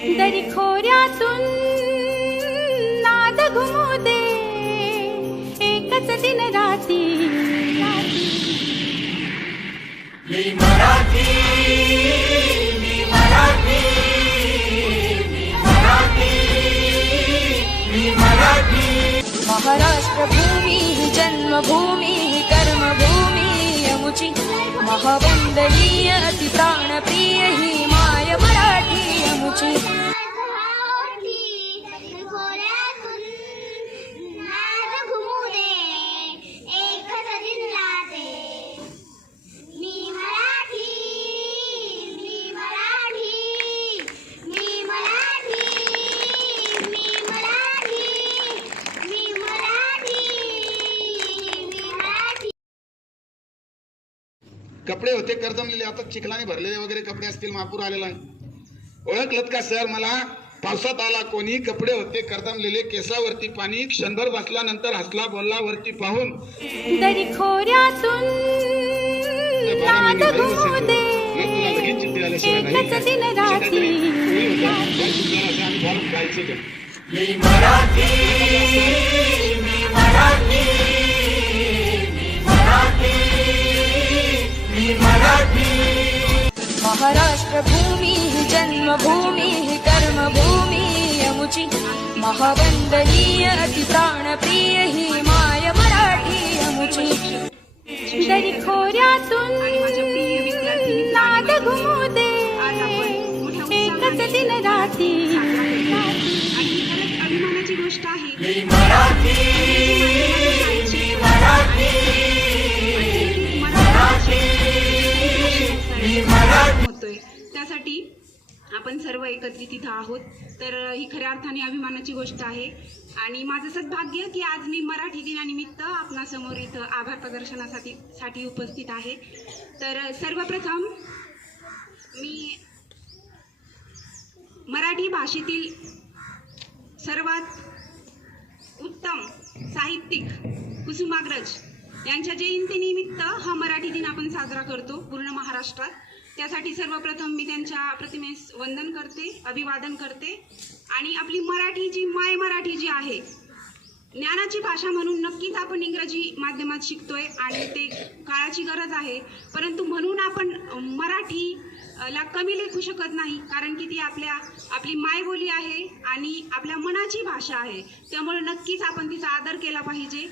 दरी खोऱ्यातून नाद घुमू दे एकच दिन राती। मी मराठी, मी मराठी, मी मराठी, मी मराठी। महाराष्ट्र भूमी जन्मभूमी कर्मभूमी अमुची महावंदनीय अति प्राणप्रिय ही माय मराठी अमुची। कपडे होते कर्दमलेले, आता चिखलाने भरलेले वगैरे कपडे असतील, महापूर आलेला आहे। ओळखलत का सर मला? पावसात आला कोणी, कपडे होते कर्दमलेले, केसावरती पाणी, क्षणभर बसल्यानंतर हसला बोलला वरती पाहून। दरी खोऱ्यातून नाद घुमू दे एकच दिन राती। मी मराठी, मी मराठी, मी मराठी, मी मराठी। महाराष्ट्र भूमी जन्मभूमी कर्मभूमी अमुची महावंदनीय अति प्राणप्रिय ही माय मराठी अमुची। दरी खोऱ्यातून नाद घुमू दे एकच दिन राती। अभिमानाची गोष्ट आहे। मी मराठी, मी मराठी, मी मराठी। होतोय त्यासाठी आपण सर्व एकत्रित इथं आहोत, तर ही खऱ्या अर्थाने अभिमानाची गोष्ट आहे। आणि माझं सद्भाग्य की आज मी मराठी दिनानिमित्त आपणासमोर इथं आभार प्रदर्शनासाठी उपस्थित आहे। तर सर्वप्रथम मी मराठी भाषेतील सर्वात उत्तम साहित्यिक कुसुमाग्रज यांच्या जयंतीनिमित्त हा मराठी दिन आपण साजरा करतो पूर्ण महाराष्ट्रात। त्यासाठी सर्वप्रथम मी त्यांच्या प्रतिमेस वंदन करते, अभिवादन करते। आणि आपली मराठी जी माय मराठी जी आहे, ज्ञानाची भाषा म्हणून नक्कीच आपण इंग्रजी माध्यमात शिकतोय आणि ते काळाची गरज आहे, परंतु म्हणून आपण मराठी ला कमी लेखू शकत नाही, कारण की ती आपली मायबोली आहे आणि आपल्या मनाची भाषा आहे। त्यामुळे नक्कीच आपण तिचा आदर केला पाहिजे।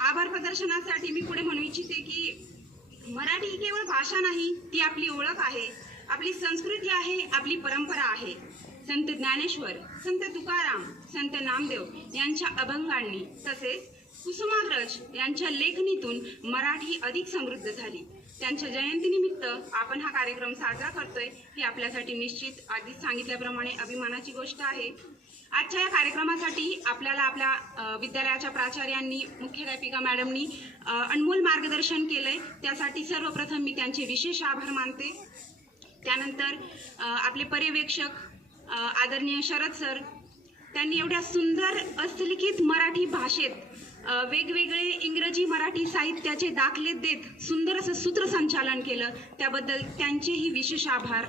आभार प्रदर्शनासाठी मी पुढे म्हणू इच्छिते की मराठी ही केवळ भाषा नाही, ती आपली ओळख आहे, आपली संस्कृती आहे, आपली परंपरा आहे। संत ज्ञानेश्वर, संत तुकाराम, संत नामदेव यांच्या अभंगांनी तसेच कुसुमाग्रज यांच्या लेखणीतून मराठी अधिक समृद्ध झाली। त्यांच्या जयंतीनिमित्त आपण हा कार्यक्रम साजरा करतोय ही आपल्यासाठी निश्चित आधीच सांगितल्याप्रमाणे अभिमानाची गोष्ट आहे। आजच्या या कार्यक्रमासाठी आपल्याला आपल्या विद्यालयाच्या प्राचार्यांनी, मुख्याध्यापिका मॅडमनी अनमोल मार्गदर्शन केलंय, त्यासाठी सर्वप्रथम मी त्यांचे विशेष आभार मानते। त्यानंतर आपले पर्यवेक्षक आदरणीय शरद सर, त्यांनी एवढ्या सुंदर हस्तलिखित मराठी भाषेत वेगवेगळे इंग्रजी मराठी साहित्याचे दाखले देत सुंदर असं सूत्रसंचालन केलं, त्याबद्दल त्यांचेही विशेष आभार।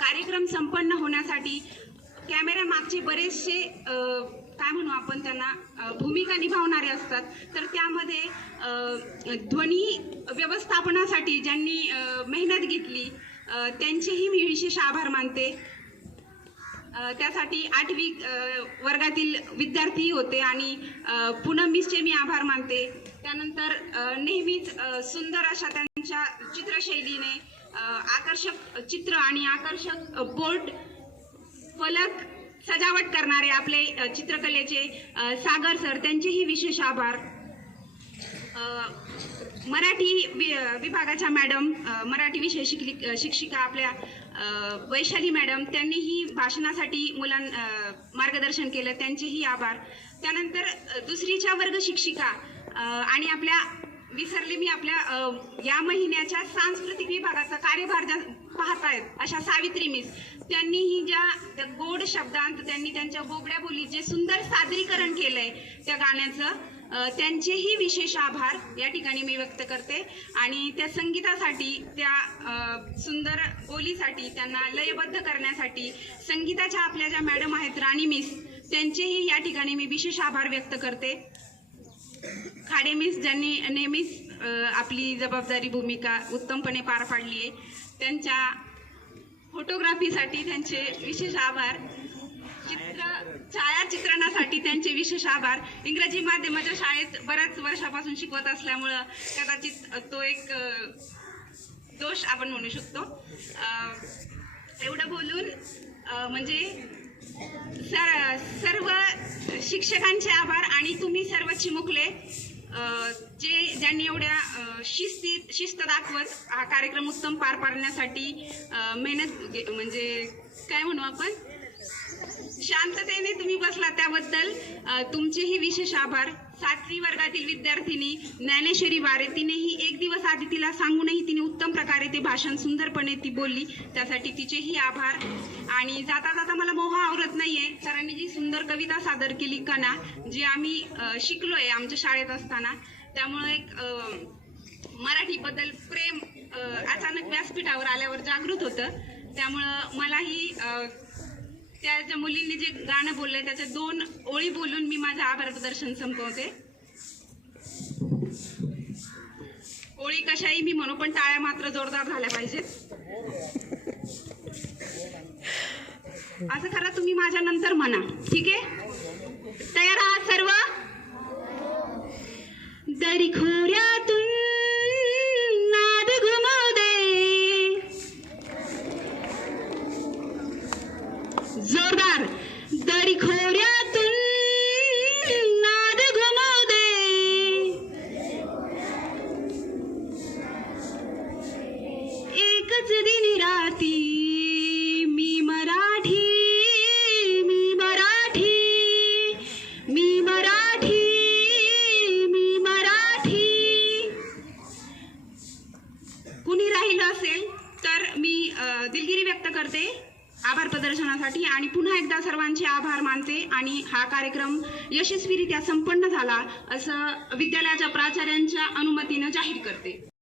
कार्यक्रम संपन्न होण्यासाठी कॅमेरा मागचे बरेचसे काय म्हणू आपण त्यांना भूमिका निभावणारे असतात, तर त्यामध्ये ध्वनी व्यवस्थापनासाठी ज्यांनी मेहनत घेतली त्यांचेही मी विशेष आभार मानते। त्यासाठी 8वी वर्गातील विद्यार्थी होते आणि पूनम मिसचे मी आभार मानते। त्यानंतर नेहमीच सुंदर अशा त्यांच्या चित्रशैलीने आकर्षक चित्र आणि आकर्षक बोर्ड फलक सजावट करणारे आपले चित्रकलेचे सागर सर, त्यांचेही विशेष आभार। मराठी विभागाच्या मॅडम, मराठी विषय शिक्षिका आपल्या वैशाली मॅडम, त्यांनीही भाषणासाठी मार्गदर्शन केलं, त्यांचेही आभार। त्यानंतर दुसरीच्या वर्ग शिक्षिका आणि आपल्या विसरले मी आपल्या या महिन्याच्या सांस्कृतिक विभागाचा कार्यभार पाहतायत अशा सावित्री मिस, त्यांनीही ज्या गोड शब्दांत त्यांनी त्यांच्या बोबड्या बोलीत जे सुंदर सादरीकरण केलंय त्या गाण्याचं, त्यांचेही विशेष आभार या ठिकाणी मी व्यक्त करते आणि त्या संगीतासाठी, त्या सुंदर बोलीसाठी, त्यांना लयबद्ध करण्यासाठी संगीताच्या आपल्या ज्या मॅडम आहेत राणी मिस, त्यांचेही या ठिकाणी मी विशेष आभार व्यक्त करते. खाडे मिस ज्यांनी नेहमीच आपली जबाबदारी भूमिका उत्तमपणे पार पाडली आहे, त्यांच्या फोटोग्राफीसाठी त्यांचे विशेष आभार, छायाचित्रणासाठी त्यांचे विशेष आभार. इंग्रजी माध्यमाच्या शाळेत बऱ्याच वर्षापासून शिकवत असल्यामुळं कदाचित तो एक दोष आपण म्हणू शकतो. एवढं बोलून म्हणजे सर्व शिक्षकांचे आभार आणि तुम्ही सर्व चिमुकले ज्यांनी एवढ्या शिस्त दाखवत हा कार्यक्रम उत्तम पार पाडण्यासाठी मेहनत म्हणजे काय म्हणू आपण शांततेने तुम्ही बसला त्याबद्दल तुमचेही विशेष आभार. 7वी वर्गातील विद्यार्थिनी ज्ञानेश्वरी वारे, तिनेही एक दिवस आधी तिला सांगूनही तिने उत्तम प्रकारे ते भाषण सुंदरपणे ती बोलली, त्यासाठी तिचेही आभार. आणि जाता जाता मला मोह आवरत नाहीये, सरांनी जी सुंदर कविता सादर केली कणा, जी आम्ही शिकलोय आमच्या शाळेत असताना, त्यामुळे एक मराठीबद्दल प्रेम अचानक व्यासपीठावर आल्यावर जागृत होतं. त्यामुळं मलाही त्या ज्या मुलींनी जे गाणं बोललंय त्याच्या 2 ओळी बोलून मी माझं आभार प्रदर्शन संपवते. ओळी कशाही मी म्हणू, पण टाळ्या मात्र जोरदार झाल्या पाहिजेत. असं करा, तुम्ही माझ्या नंतर म्हणा, ठीक आहे? तयार आहात सर्व? दरी खोऱ्यातून नाद घुमू दे, जोरदार. दरी खोऱ्यातून नाद घुमू दे, एकच दिनी राती मी मराठी, मी मराठी, मी मराठी, मी मराठी. कुणी राहिलं असेल तर मी दिलगिरी व्यक्त करते आभार प्रदर्शनासाठी आणि पुन्हा एकदा सर्वांचे आभार मानते आणि हा कार्यक्रम यशस्वीरित्या संपन्न झाला असं विद्यालयाच्या प्राचार्यांच्या अनुमतीनं जाहीर करते.